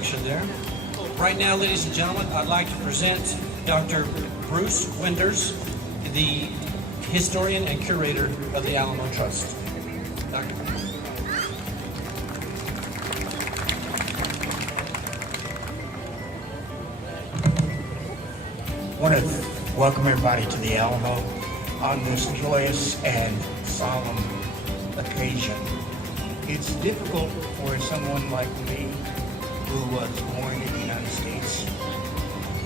introduction there. Right now, ladies and gentlemen, I'd like to present Dr. Bruce Winders, the historian and curator of the Alamo Trust. Dr. I want to welcome everybody to the Alamo on this joyous and solemn occasion. It's difficult for someone like me, who was born in the United States,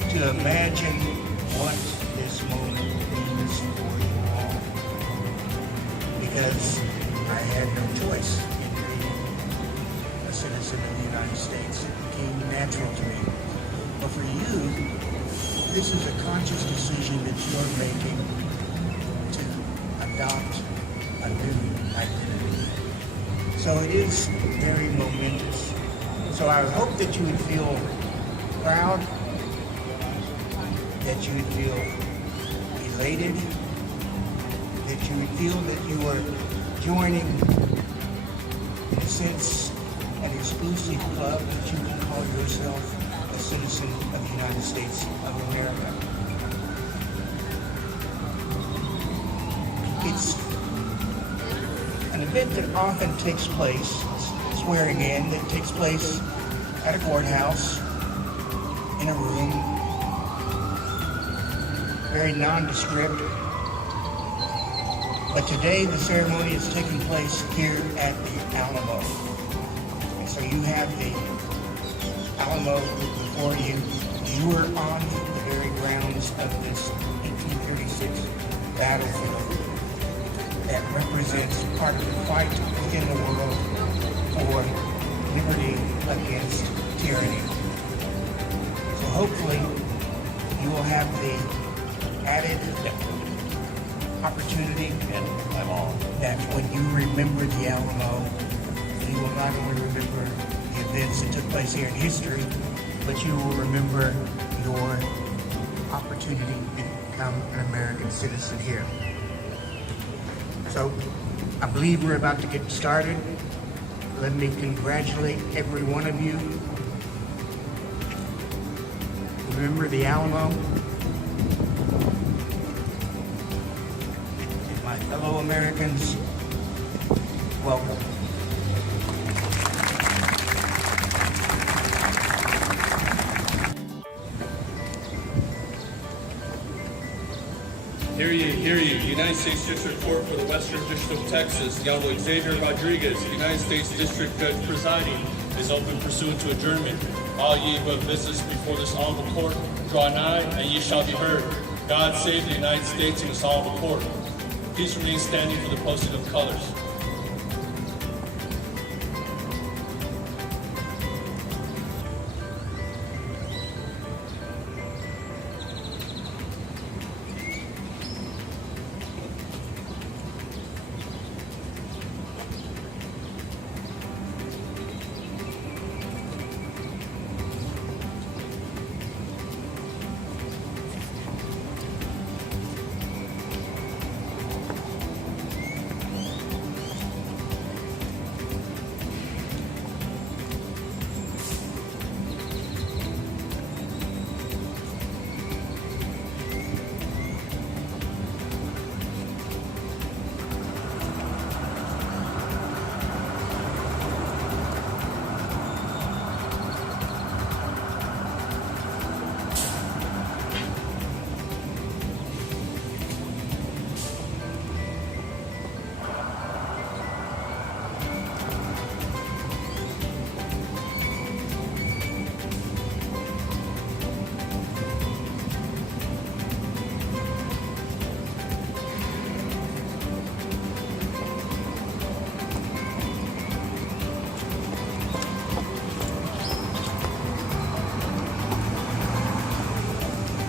to imagine what this moment means for you all, because I had no choice in being a citizen of the United States. It became natural to me. But for you, this is a conscious decision that you're making to adopt a new identity. So it is very momentous. So I hope that you would feel proud, that you would feel elated, that you would feel that you are joining, in a sense, an exclusive club that you can call yourself a citizen of the United States of America. It's an event that often takes place, swearing in, that takes place at a courthouse, in a room, very nondescript. But today the ceremony is taking place here at the Alamo. And so you have the Alamo before you. You are on the very grounds of this 1836 battlefield that represents part of the fight within the world for liberty against tyranny. So hopefully you will have the added opportunity that when you remember the Alamo, you will not only remember the events that took place here in history, but you will remember your opportunity to become an American citizen here. So I believe we're about to get started. Let me congratulate every one of you. Remember the Alamo. And my fellow Americans, welcome. Hear ye. United States District Court for the Western District of Texas, the Honorable Xavier Rodriguez, United States District Judge presiding, is open pursuant to adjournment. All ye who have business before this honorable court, draw nigh, and ye shall be heard. God save the United States and this honorable court. Please remain standing for the posting of colors.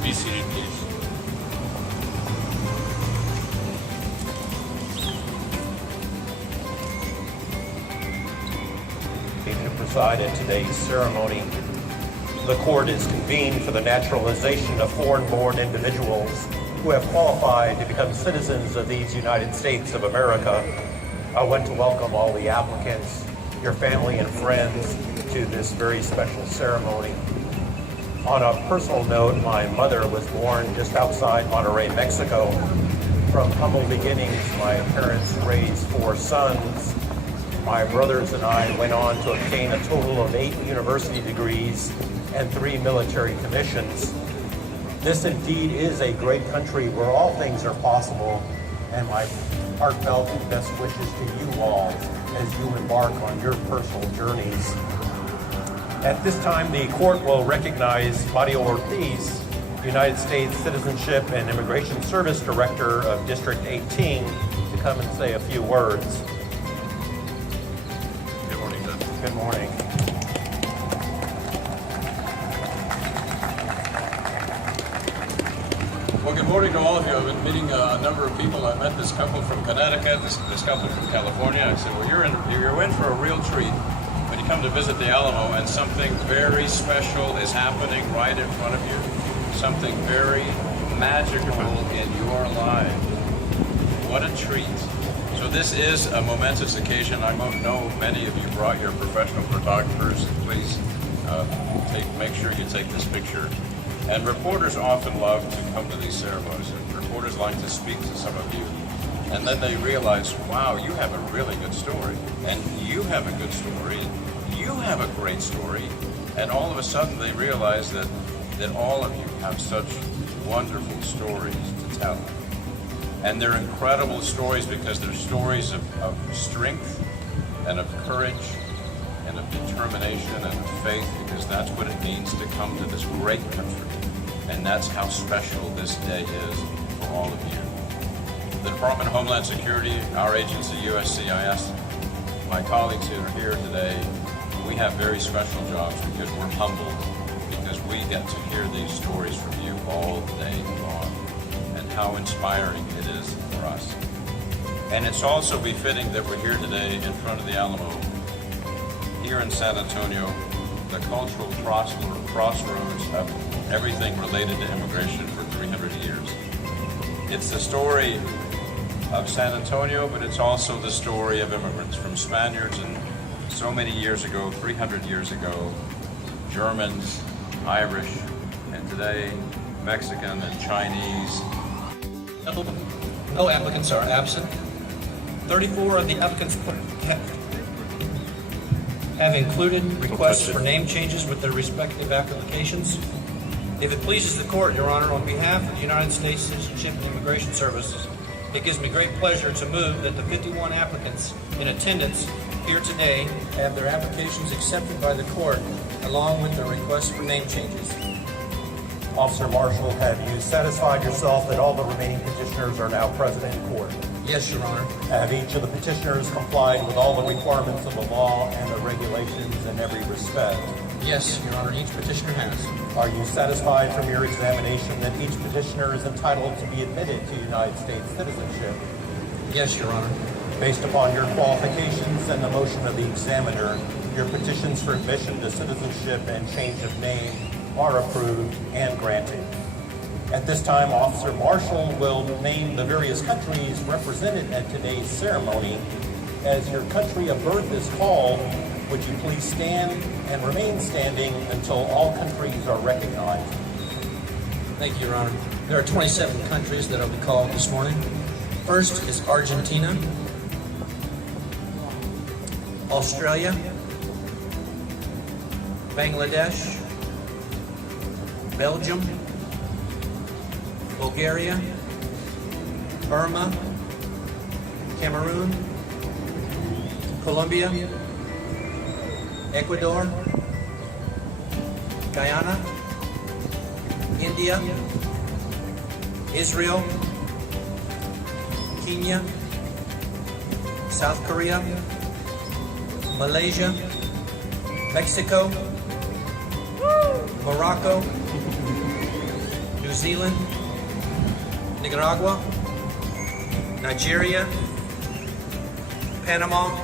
Be seated, please. To preside at today's ceremony, the court is convened for the naturalization of foreign-born individuals who have qualified to become citizens of these United States of America. I want to welcome all the applicants, your family and friends, to this very special ceremony. On a personal note, my mother was born just outside Monterrey, Mexico. From humble beginnings, my parents raised 4 sons. My brothers and I went on to obtain a total of 8 university degrees and 3 military commissions. This indeed is a great country where all things are possible, and my heartfelt and best wishes to you all as you embark on your personal journeys. At this time, the court will recognize Mario Ortiz, United States Citizenship and Immigration Service Director of District 18, to come and say a few words. Good morning, Judge. Good morning. Well, good morning to all of you. I've been meeting a number of people. I met this couple from Connecticut, this couple from California. I said, well, you're in for a real treat when you come to visit the Alamo, and something very special is happening right in front of you. Something very magical in your life. What a treat. So this is a momentous occasion. I know many of you brought your professional photographers. Please make sure you take this picture. And reporters often love to come to these ceremonies. Reporters like to speak to some of you. And then they realize, wow, you have a really good story. And you have a good story. You have a great story. And all of a sudden they realize that all of you have such wonderful stories to tell. And they're incredible stories because they're stories of strength and of courage and of determination and of faith, because that's what it means to come to this great country. And that's how special this day is for all of you. The Department of Homeland Security, our agency, USCIS, my colleagues who are here today, we have very special jobs because we're humbled, because we get to hear these stories from you all day long, and how inspiring it is for us. And it's also befitting that we're here today in front of the Alamo, here in San Antonio, the cultural crossroads of everything related to immigration for 300 years. It's the story of San Antonio, but it's also the story of immigrants, from Spaniards and so many years ago, 300 years ago, Germans, Irish, and today Mexican and Chinese. No applicants are absent. 34 of the applicants have included requests for name changes with their respective applications. If it pleases the court, Your Honor, on behalf of the United States Citizenship and Immigration Services, it gives me great pleasure to move that the 51 applicants in attendance here today have their applications accepted by the court, along with their requests for name changes. Officer Marshall, have you satisfied yourself that all the remaining petitioners are now present in court? Yes, Your Honor. Have each of the petitioners complied with all the requirements of the law and the regulations in every respect? Yes, Your Honor, each petitioner has. Are you satisfied from your examination that each petitioner is entitled to be admitted to United States citizenship? Yes, Your Honor. Based upon your qualifications and the motion of the examiner, your petitions for admission to citizenship and change of name are approved and granted. At this time, Officer Marshall will name the various countries represented at today's ceremony. As your country of birth is called, would you please stand and remain standing until all countries are recognized? Thank you, Your Honor. There are 27 countries that will be called this morning. First is Argentina, Australia, Bangladesh, Belgium, Bulgaria, Burma, Cameroon, Colombia, Ecuador, Guyana, India, Israel, Kenya, South Korea, Malaysia, Mexico, Morocco, New Zealand, Nicaragua, Nigeria, Panama,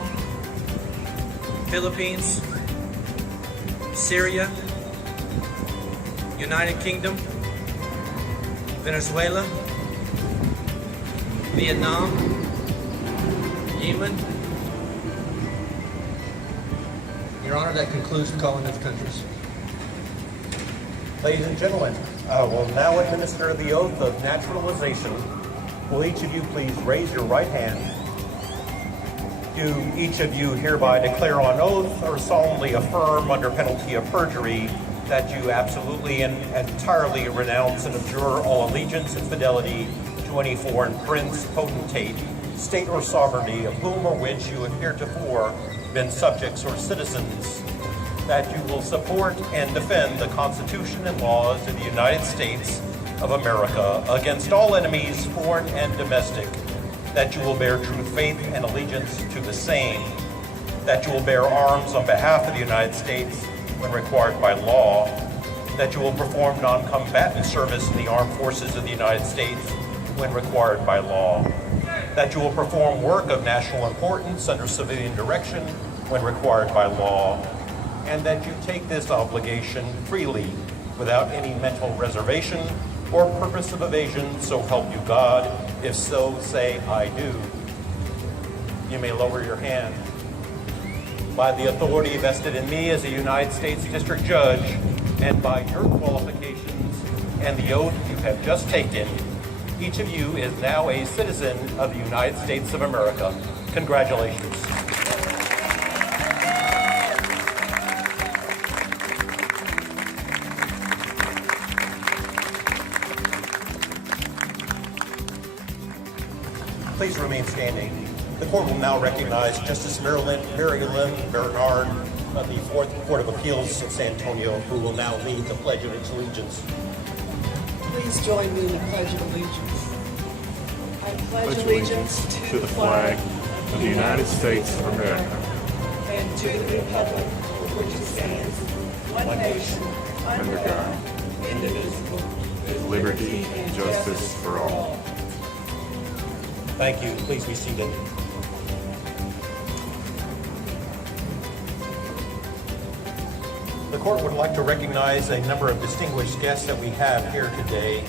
Philippines, Syria, United Kingdom, Venezuela, Vietnam, Yemen, Your Honor, that concludes the calling of countries. Ladies and gentlemen, I will now administer the oath of naturalization. Will each of you please raise your right hand? Do each of you hereby declare on oath or solemnly affirm under penalty of perjury that you absolutely and entirely renounce and abjure all allegiance and fidelity to any foreign prince, potentate, state or sovereignty of whom or which you have heretofore been subjects or citizens, that you will support and defend the Constitution and laws of the United States of America against all enemies, foreign and domestic, that you will bear true faith and allegiance to the same, that you will bear arms on behalf of the United States when required by law, that you will perform non-combatant service in the armed forces of the United States when required by law, that you will perform work of national importance under civilian direction when required by law, and that you take this obligation freely without any mental reservation or purpose of evasion, so help you God. If so, say, I do. You may lower your hand. By the authority vested in me as a United States District Judge, and by your qualifications and the oath you have just taken, each of you is now a citizen of the United States of America. Congratulations. Please remain standing. The court will now recognize Justice Mary Lynn Bernard of the Fourth Court of Appeals in San Antonio, who will now lead the Pledge of allegiance. Please join me in the Pledge of Allegiance. I pledge allegiance to the flag of the United States of America and to the republic for which it stands, one nation, under God, indivisible, with liberty and justice for all. Thank you. Please be seated. The court would like to recognize a number of distinguished guests that we have here today.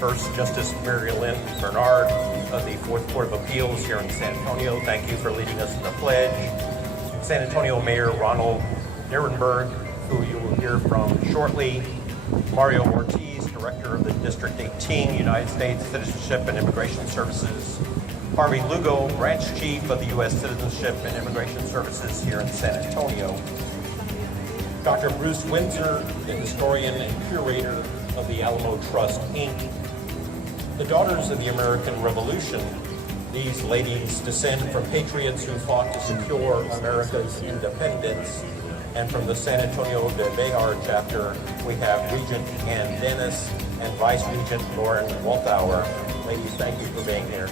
First, Justice Mary Lynn Bernard of the Fourth Court of Appeals here in San Antonio. Thank you for leading us in the pledge. San Antonio Mayor Ronald Nierenberg, who you will hear from shortly. Mario Ortiz, Director of the District 18, United States Citizenship and Immigration Services. Harvey Lugo, Branch Chief of the U.S. Citizenship and Immigration Services here in San Antonio. Dr. Bruce Windsor, the historian and curator of the Alamo Trust, Inc. The Daughters of the American Revolution. These ladies descend from patriots who fought to secure America's independence. And from the San Antonio de Bayard chapter, we have Regent Ann Dennis and Vice Regent Lauren Walthauer. Ladies, thank you for being here.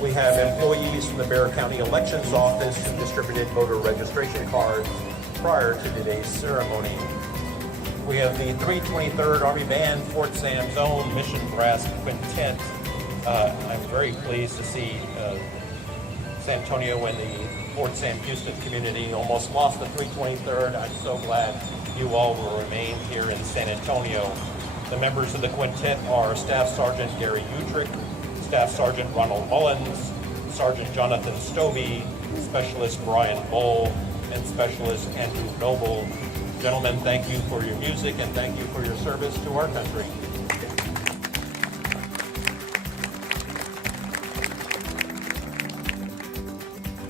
We have employees from the Bexar County Elections Office who distributed voter registration cards prior to today's ceremony. We have the 323rd Army Band, Fort Sam's own Mission Brass Quintet. I'm very pleased to see San Antonio and the Fort Sam Houston community almost lost the 323rd. I'm so glad you all will remain here in San Antonio. The members of the quintet are Staff Sergeant Gary Utrick, Staff Sergeant Ronald Mullins, Sergeant Jonathan Stovey, Specialist Brian Bull, and Specialist Andrew Noble. Gentlemen, thank you for your music and thank you for your service to our country.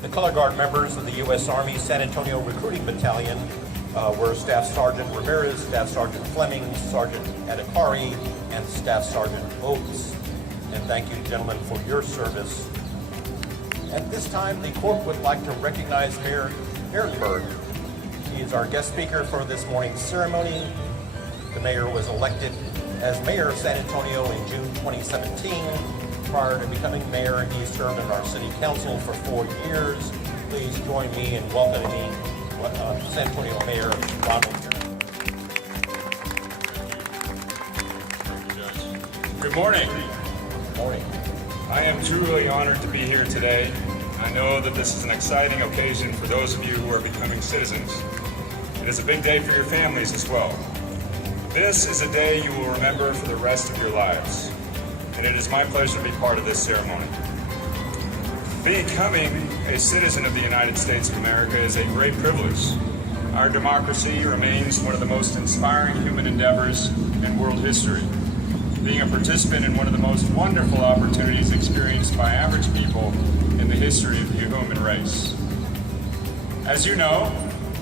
The Color Guard members of the U.S. Army San Antonio Recruiting Battalion were Staff Sergeant Ramirez, Staff Sergeant Fleming, Sergeant Adhikari, and Staff Sergeant Oates. And thank you, gentlemen, for your service. At this time, the court would like to recognize Mayor Nierenberg. He is our guest speaker for this morning's ceremony. The mayor was elected as mayor of San Antonio in June 2017. Prior to becoming mayor, he served on our city council for 4 years. Please join me in welcoming San Antonio Mayor Ronald. Good morning. Good morning. I am truly honored to be here today. I know that this is an exciting occasion for those of you who are becoming citizens. It is a big day for your families as well. This is a day you will remember for the rest of your lives, and it is my pleasure to be part of this ceremony. Becoming a citizen of the United States of America is a great privilege. Our democracy remains one of the most inspiring human endeavors in world history, being a participant in one of the most wonderful opportunities experienced by average people in the history of the human race. As you know,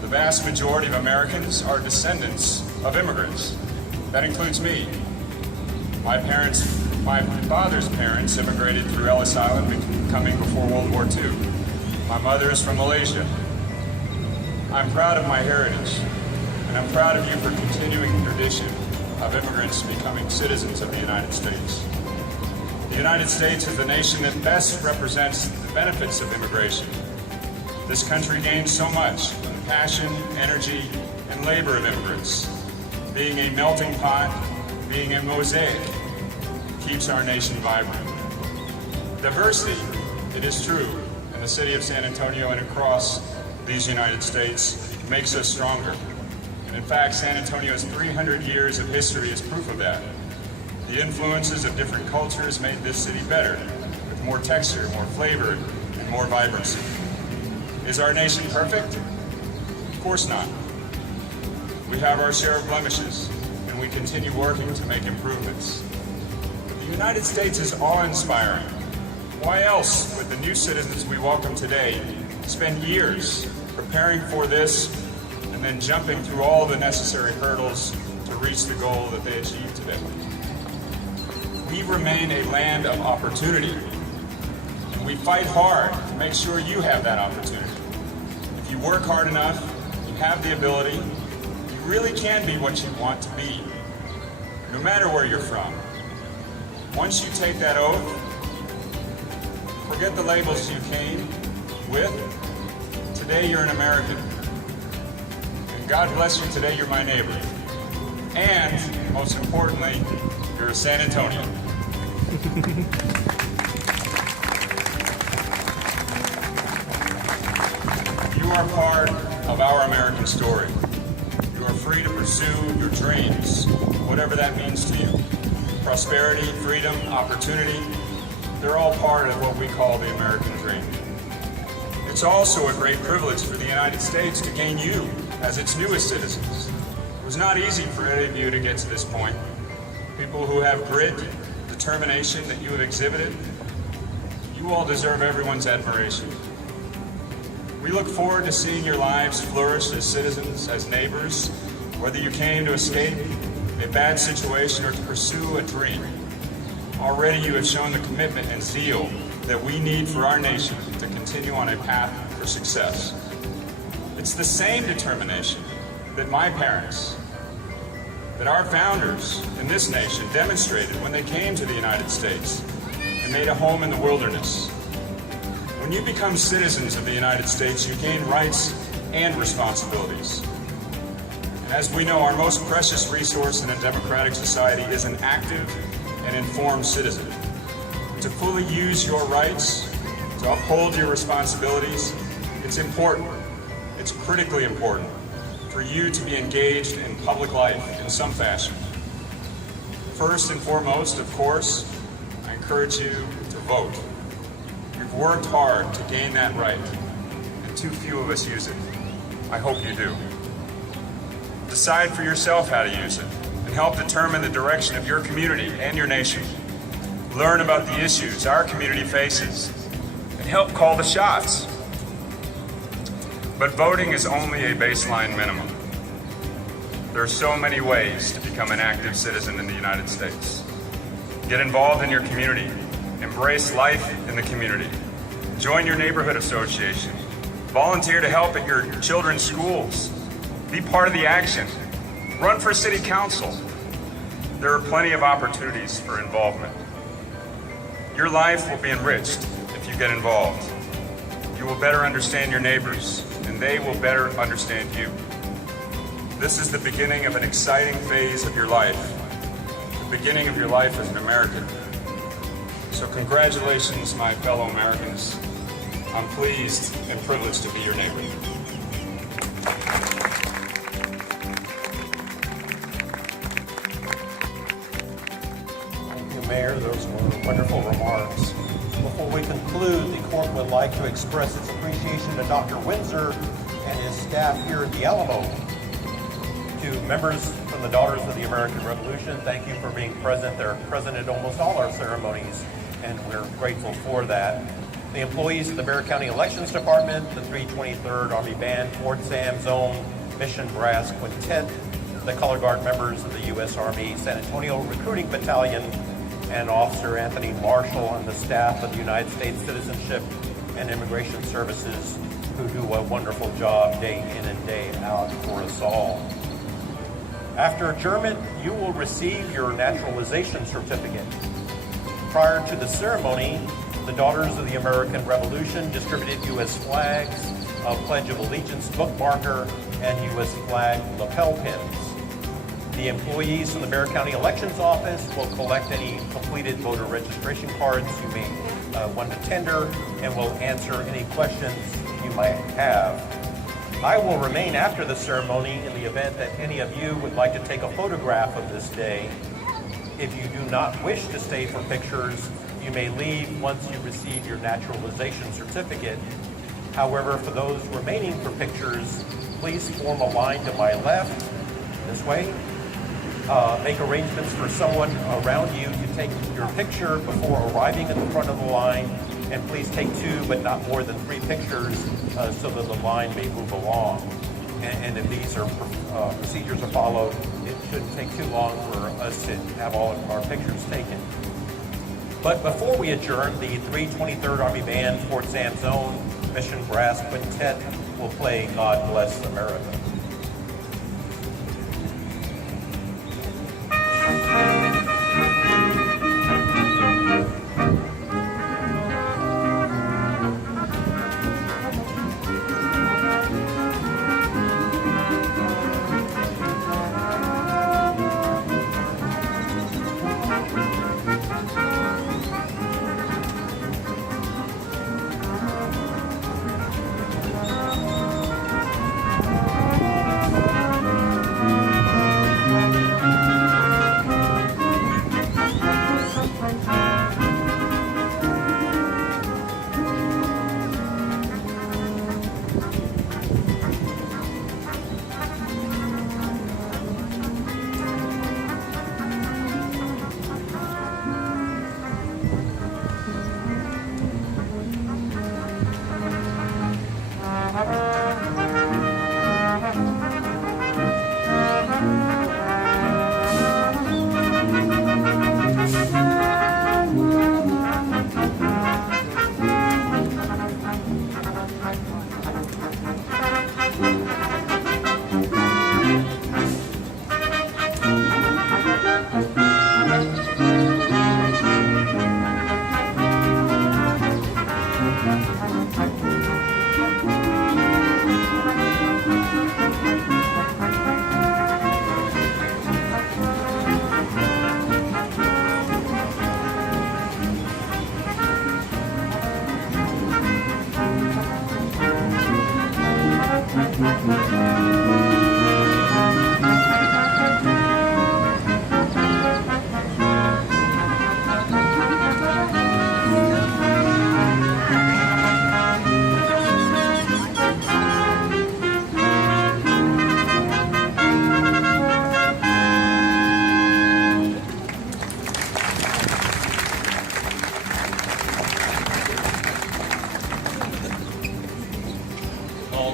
the vast majority of Americans are descendants of immigrants. That includes me. My father's parents immigrated through Ellis Island coming before World War II. My mother is from Malaysia. I'm proud of my heritage, and I'm proud of you for continuing the tradition of immigrants becoming citizens of the United States. The United States is the nation that best represents the benefits of immigration. This country gains so much from the passion, energy, and labor of immigrants. Being a melting pot, being a mosaic, keeps our nation vibrant. Diversity, it is true, in the city of San Antonio and across these United States makes us stronger. And in fact, San Antonio's 300 years of history is proof of that. The influences of different cultures made this city better, with more texture, more flavor, and more vibrancy. Is our nation perfect? Of course not. We have our share of blemishes, and we continue working to make improvements. The United States is awe-inspiring. Why else would the new citizens we welcome today spend years preparing for this and then jumping through all the necessary hurdles to reach the goal that they achieved today? We remain a land of opportunity, and we fight hard to make sure you have that opportunity. If you work hard enough, you have the ability, you really can be what you want to be, no matter where you're from. Once you take that oath, forget the labels you came with. Today you're an American. And God bless you, today you're my neighbor. And, most importantly, you're a San Antonian. You are part of our American story. You are free to pursue your dreams, whatever that means to you. Prosperity, freedom, opportunity, they're all part of what we call the American dream. It's also a great privilege for the United States to gain you as its newest citizens. It was not easy for any of you to get to this point. People who have grit, determination that you have exhibited, you all deserve everyone's admiration. We look forward to seeing your lives flourish as citizens, as neighbors, whether you came to escape a bad situation or to pursue a dream. Already you have shown the commitment and zeal that we need for our nation to continue on a path for success. It's the same determination that my parents, that our founders in this nation demonstrated when they came to the United States and made a home in the wilderness. When you become citizens of the United States, you gain rights and responsibilities. And as we know, our most precious resource in a democratic society is an active and informed citizen. To fully use your rights, to uphold your responsibilities, it's important, it's critically important for you to be engaged in public life in some fashion. First and foremost, of course, I encourage you to vote. You've worked hard to gain that right, and too few of us use it. I hope you do. Decide for yourself how to use it, and help determine the direction of your community and your nation. Learn about the issues our community faces, and help call the shots. But voting is only a baseline minimum. There are so many ways to become an active citizen in the United States. Get involved in your community. Embrace life in the community. Join your neighborhood association. Volunteer to help at your children's schools. Be part of the action. Run for city council. There are plenty of opportunities for involvement. Your life will be enriched if you get involved. You will better understand your neighbors, and they will better understand you. This is the beginning of an exciting phase of your life, the beginning of your life as an American. So congratulations, my fellow Americans. I'm pleased and privileged to be your neighbor. Thank you, Mayor. Those were wonderful remarks. Before we conclude, the court would like to express its appreciation to Dr. Windsor and his staff here at the Alamo. To members from the Daughters of the American Revolution, thank you for being present. They're present at almost all our ceremonies, and we're grateful for that. The employees of the Bexar County Elections Department, the 323rd Army Band, Fort Sam Zone, Mission Brass Quintet, the Color Guard members of the U.S. Army San Antonio Recruiting Battalion, and Officer Anthony Marshall and the staff of the United States Citizenship and Immigration Services, who do a wonderful job day in and day out for us all. After adjournment, you will receive your naturalization certificate. Prior to the ceremony, the Daughters of the American Revolution distributed U.S. flags, a Pledge of Allegiance bookmarker, and U.S. flag lapel pins. The employees from the Bexar County Elections Office will collect any completed voter registration cards you may want to tender, and will answer any questions you might have. I will remain after the ceremony in the event that any of you would like to take a photograph of this day. If you do not wish to stay for pictures, you may leave once you receive your naturalization certificate. However, for those remaining for pictures, please form a line to my left, this way. Make arrangements for someone around you to take your picture before arriving at the front of the line, and please take 2 but not more than 3 pictures so that the line may move along. And if these procedures are followed, it shouldn't take too long for us to have all of our pictures taken. But before we adjourn, the 323rd Army Band, Fort Sam Zone, Mission Brass Quintet will play God Bless America.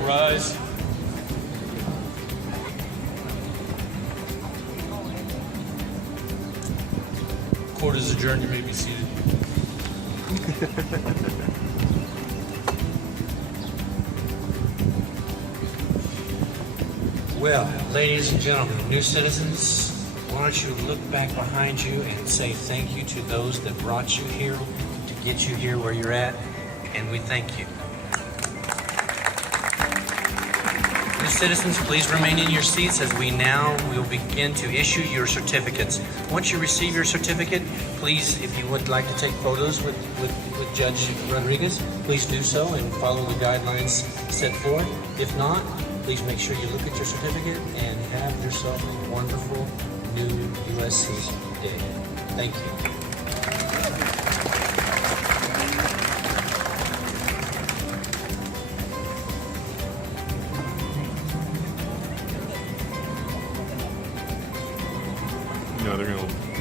Rise. Court is adjourned. You may be seated. Well, ladies and gentlemen, new citizens, why don't you look back behind you and say thank you to those that brought you here to get you here where you're at, and we thank you. New citizens, please remain in your seats as we now will begin to issue your certificates. Once you receive your certificate, please, if you would like to take photos with Judge Rodriguez, please do so and follow the guidelines set forth. If not, please make sure you look at your certificate and have yourself a wonderful new U.S. Citizen Day. Thank you. you know, they're going to